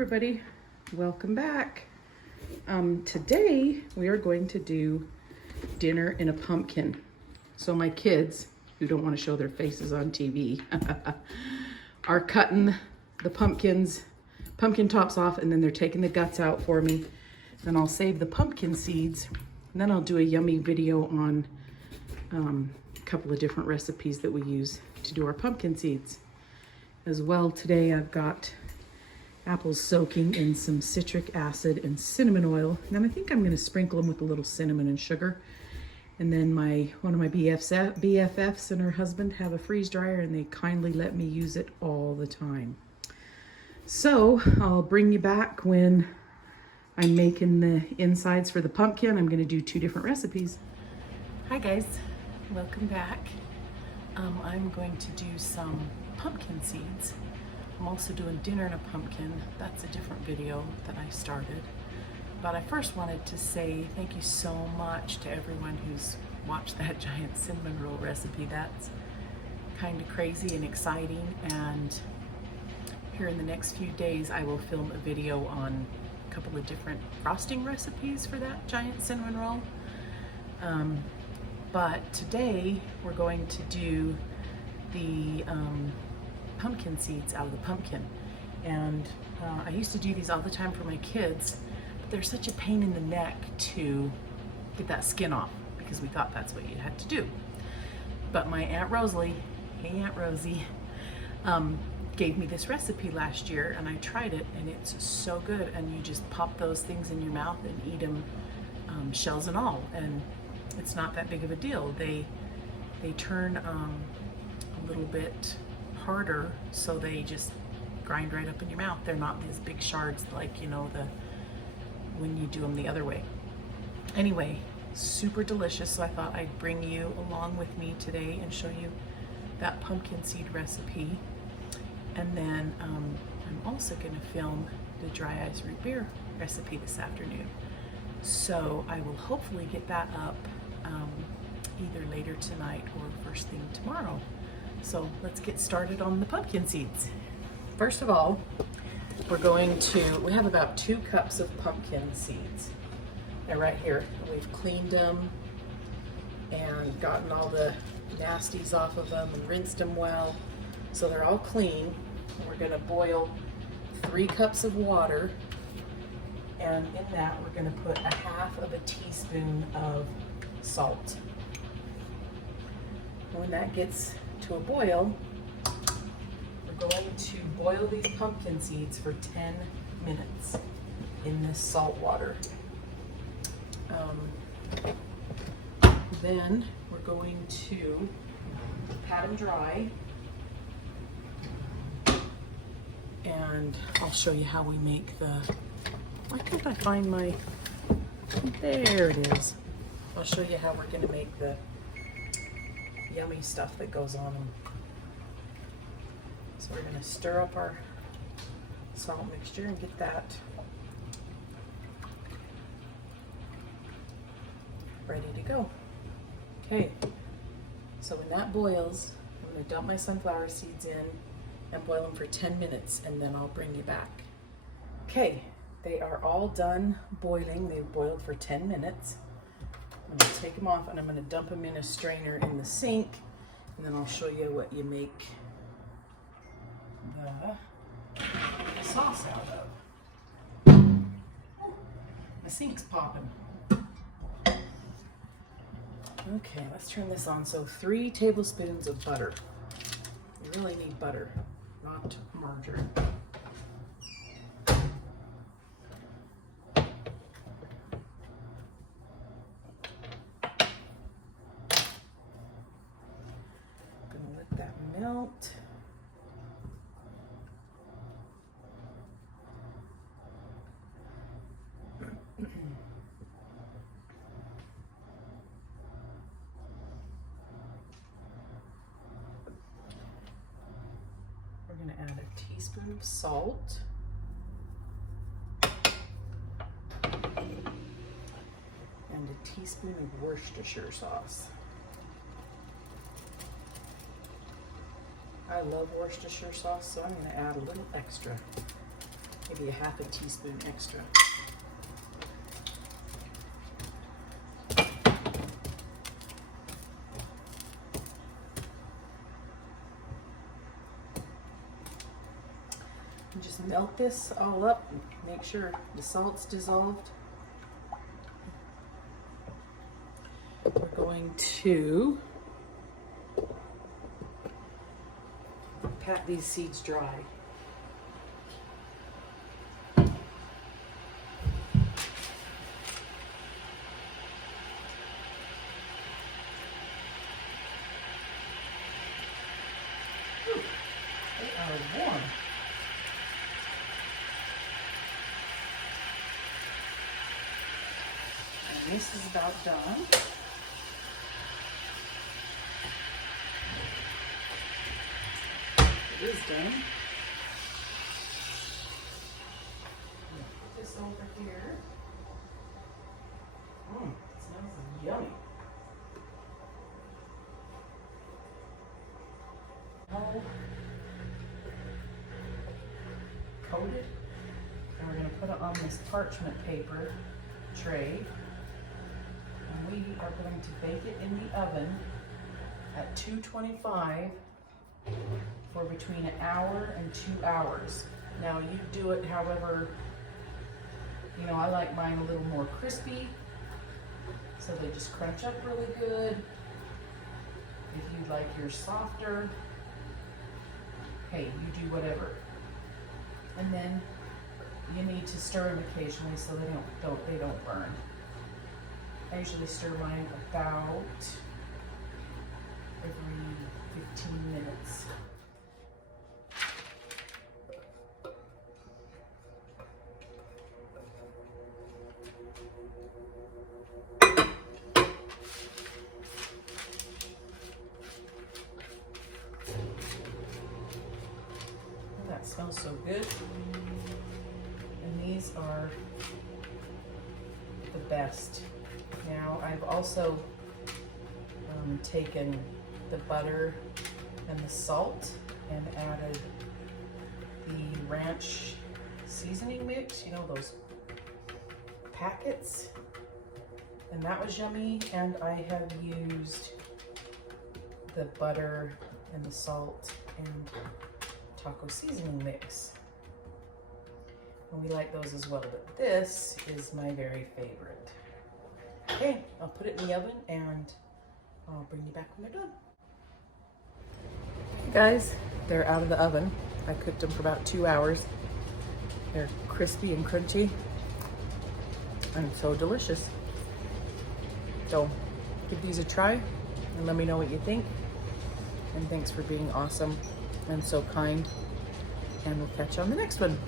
everybody, welcome back. Today we are going to do dinner in a pumpkin. So my kids, who don't want to show their faces on TV, are cutting the pumpkin tops off, and then they're taking the guts out for me. Then I'll save the pumpkin seeds, and then I'll do a yummy video on a couple of different recipes that we use to do our pumpkin seeds. As well, today I've got apples soaking in some citric acid and cinnamon oil. And then I think I'm going to sprinkle them with a little cinnamon and sugar. And then one of my BFFs and her husband have a freeze dryer, and they kindly let me use it all the time. So I'll bring you back when I'm making the insides for the pumpkin. I'm going to do two different recipes. Hi guys, welcome back. I'm going to do some pumpkin seeds. I'm also doing dinner in a pumpkin. That's a different video that I started. But I first wanted to say thank you so much to everyone who's watched that giant cinnamon roll recipe. That's kind of crazy and exciting. And here in the next few days, I will film a video on a couple of different frosting recipes for that giant cinnamon roll. But today we're going to do the pumpkin seeds out of the pumpkin. And I used to do these all the time for my kids, but they're such a pain in the neck to get that skin off, because we thought that's what you had to do. But my Aunt Rosalie, hey Aunt Rosie, gave me this recipe last year, and I tried it, and it's so good. And you just pop those things in your mouth and eat them, shells and all, and it's not that big of a deal. They turn a little bit harder, so they just grind right up in your mouth. They're not these big shards like, you know, when you do them the other way. Anyway, super delicious. So I thought I'd bring you along with me today and show you that pumpkin seed recipe. And then I'm also going to film the dry ice root beer recipe this afternoon. So I will hopefully get that up either later tonight or first thing tomorrow. So let's get started on the pumpkin seeds. First of all, we have about 2 cups of pumpkin seeds. They're right here. We've cleaned them and gotten all the nasties off of them and rinsed them well. So they're all clean. We're gonna boil 3 cups of water, and in that we're gonna put 1/2 of a teaspoon of salt. When that gets to a boil, we're going to boil these pumpkin seeds for 10 minutes in this salt water. Then we're going to pat them dry, and I'll show you how we make why can't I find there it is. I'll show you how we're going to make the yummy stuff that goes on them. So we're going to stir up our salt mixture and get that ready to go. Okay, so when that boils, I'm going to dump my sunflower seeds in and boil them for 10 minutes, and then I'll bring you back. Okay, they are all done boiling. They've boiled for 10 minutes. I'm going to take them off, and I'm going to dump them in a strainer in the sink, and then I'll show you what you make the sauce out of. The sink's popping. Okay, let's turn this on. So 3 tablespoons of butter. You really need butter, not margarine. Melt. We're going to add a teaspoon of salt. And a teaspoon of Worcestershire sauce. I love Worcestershire sauce, so I'm going to add a little extra. maybe a half a teaspoon extra. And just melt this all up and make sure the salt's dissolved. We're going to pat these seeds dry. Ooh, they are warm. And this is about done. It is done. Put this over here. It smells yummy. All coated. And we're going to put it on this parchment paper tray. And we are going to bake it in the oven at 225 for between an hour and 2 hours. Now you do it however, you know, I like mine a little more crispy, so they just crunch up really good. If you'd like yours softer, hey, you do whatever. And then you need to stir them occasionally so they don't burn. I usually stir mine about every 15 minutes. That smells so good. And these are the best. Now I've also taken the butter and the salt and added the ranch seasoning mix, you know, those packets, and that was yummy. And I have used the butter and the salt and taco seasoning mix, and we like those as well, but this is my very favorite. Okay, I'll put it in the oven and I'll bring you back when they're done. Guys, they're out of the oven. I cooked them for about 2 hours. They're crispy and crunchy and so delicious. So give these a try and let me know what you think. And thanks for being awesome and so kind. And we'll catch you on the next one.